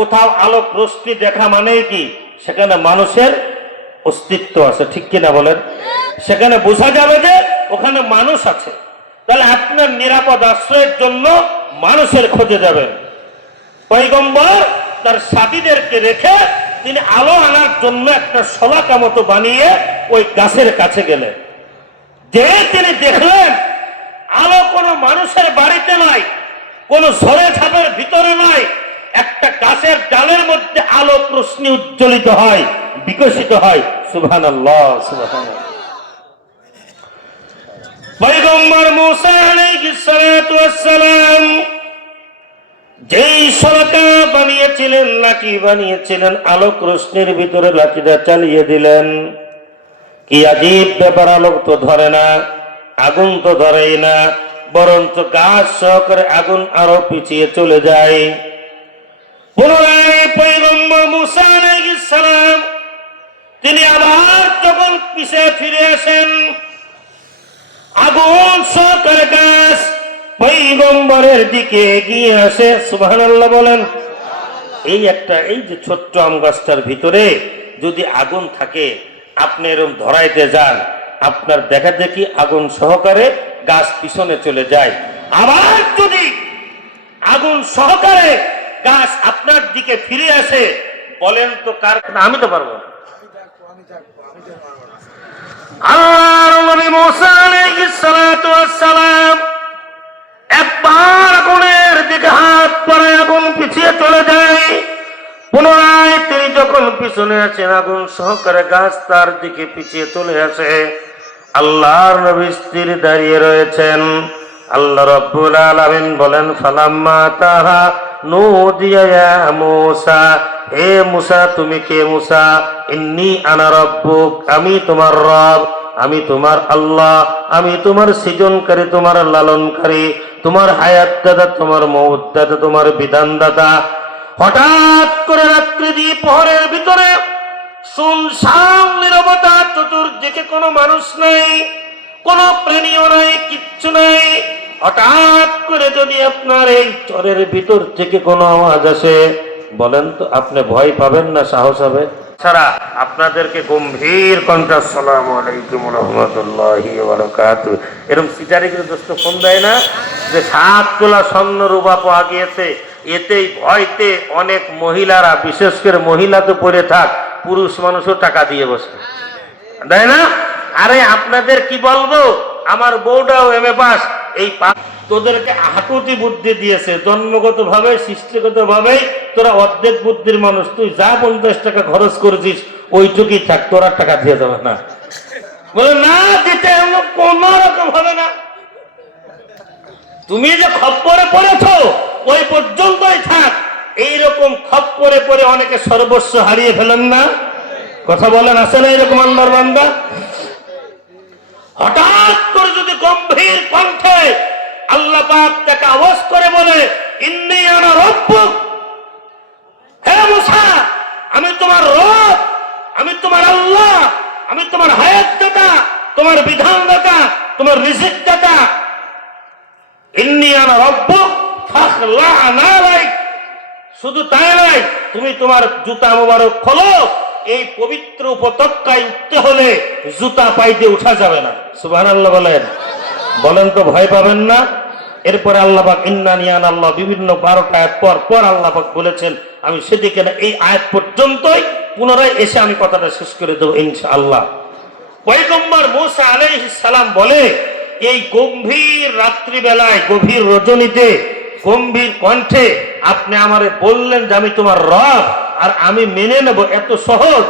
কোথাও আলোক রশ্মি দেখা মানেই কি? সেখানে মানুষের অস্তিত্ব আছে, ঠিক কিনা বলেন? সেখানে বোঝা যাবে যে ওখানে মানুষ আছে। তাহলে আপনার নিরাপদ আশ্রয়ের জন্য মানুষের খোঁজে যাবেন। পৈগম্বর তার সাথীদেরকে রেখে তিনি আলো আনার জন্য একটা শলাকা মতো বানিয়ে ওই গাছের কাছে গেলেন। যে তিনি দেখলেন, আলো কোনো মানুষের বাড়িতে নয় কোন ঝড়ে ছাপের ভিতরে নয় গাছের ডালের মধ্যে আলো রশ্মি উজ্জ্বলিত হয়, বিকশিত হয়। সুবহান আল্লাহ সুবহান ওয়াস যেই সরকার বানিয়েছিলেন, লাঠি বানিয়েছিলেন আলোক রশ্মির ভিতরে লাঠিটা চালিয়ে দিলেন। কি আজীব ব্যাপার, আলোক তো ধরে না, আগুন তো ধরেই না, বরঞ্চ গাছ সহকারে আগুন আরও পিছিয়ে চলে যায়। সালাম, তিনি আবার যখন পিছে ফিরে আসেন, আগুন সহকারে গাছ পৈগম্বরের দিকে এগিয়ে আসে। সুবহানাল্লাহ বলেন, এই একটা, এই যে ছোট্ট আম গাছটার ভিতরে যদি আগুন থাকে, আপনি এরকম ধরাইতে যান, আপনার দেখা দেখি আগুন সহকারে গাছ পিছনে চলে যায়। আবার যদি আগুন সহকারে গাছ আপনার দিকে ফিরে আসে, বলেন তো কার আমি তো পারব আগুন পিছিয়ে যায়। পুনরায় তিনি আছেন, আগুন গাছ তার দিকে পিছিয়ে আসে। আল্লাহর নবী দাঁড়িয়ে রয়েছেন। আল্লাহ রব্বুল আলামিন বলেন, ফালাম্মা তাহা ইয়া হে মুসা, তুমি কে মুসা? ইন্নি আনা রব্বুক, আমি তোমার রব, আমি তোমার আল্লাহ, আমি তোমার সৃজনকারী, তোমার লালনকারী, তোমার হায়াত দাদা তোমার মৌত দাদা তোমার বিধান দাদা হঠাৎ করে রাত্রি পহরের ভিতরে শুনশান, নিরবতা, চতুর্দিকে কোনো মানুষ নেই, কোনো প্রাণীও নাই, কিচ্ছু নাই। হঠাৎ করে যদি আপনার এই চরের ভিতর থেকে কোনো আওয়াজ আসে, বলেন তো, আপনি ভয় পাবেন না, সাহস হবে? ছাড়া আপনাদেরকে গম্ভীর কণ্ঠ সালাম আলাইকুম রহমতুল্লাহ এরকম সিটারিগুলো দোস্ত ফোন দেয় না, যে সাত তোলা স্বর্ণ রূপা পাওয়া গিয়েছে। এতেই ভয়তে অনেক মহিলারা, বিশেষ করে মহিলা তো পড়ে থাক, পুরুষ মানুষও টাকা দিয়ে বসে। তাই না? আরে আপনাদের কি বলব? আমার বউটাও এম এ পাস এই পা- তোদেরকে হাঁটুটি বুদ্ধি দিয়েছে জন্মগত ভাবে সৃষ্টিগত ভাবে তোরা অর্ধেক বুদ্ধির মানুষ, তুই যা পঞ্চাশ টাকা খরচ করেছিস, ওইটুকুই থাক, তোরা টাকা দিয়ে যাবে না। বলে, না, দিতে কোন রকম হবে না। তুমি যে খপ্পরে পড়েছ, ওই পর্যন্তই থাক। এইরকম খপ্পরে পড়ে অনেকে সর্বস্ব হারিয়ে ফেলেন না। কথা বলেন না এরকম আল্লাহর বান্দা? হঠাৎ যদি কণ্ঠে আল্লাহ পাক তাকে আওয়াজ করে বলে, ইন্নি আনা রব্বুক। হে মুসা, আমি তোমার রব, আমি তোমার আল্লাহ, আমি তোমার হায়াত দাতা তোমার বিধান দাতা তোমার রিজিক দাতা ইন্নি আনা রব্বুক ফাখলা আনালাইক শুধু তাই নয়, তুমি তোমার জুতা মোবারক খোলো, এই পবিত্র উপত্যকায় উঠতে হলে জুতা পাই দিয়ে উঠা যাবে না। সুবাহ আল্লাহ বলেন। বলেন তো ভয় পাবেন না। এরপরে আল্লাপাক ইন্নানিয়ান আল্লাহ বিভিন্ন বারোটা আয়াত পর পর আল্লাপাক বলেছেন, আমি সেদিকে না, এই আয়াত পর্যন্তই পুনরায় এসে আমি কথাটা শেষ করে দেবো ইনশা আল্লাহ পয়গম্বর মুসা আলাইহিস সালাম বলে, এই গম্ভীর রাত্রিবেলায় গভীর রজনীতে, গম্ভীর কণ্ঠে আপনি আমারে বললেন যে আমি তোমার রব, আর আমি মেনে নেব, এত সহজ।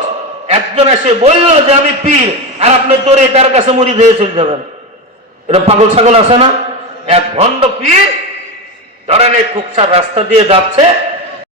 একজন এসে বলল যে আমি পীর, আর আপনি তোরে তার কাছে মুড়ি দিয়ে চলে যাবেন। এটা পাগল ছাগল আছে না? এক ভণ্ড পীর ধরেন এই কুকসার রাস্তা দিয়ে যাচ্ছে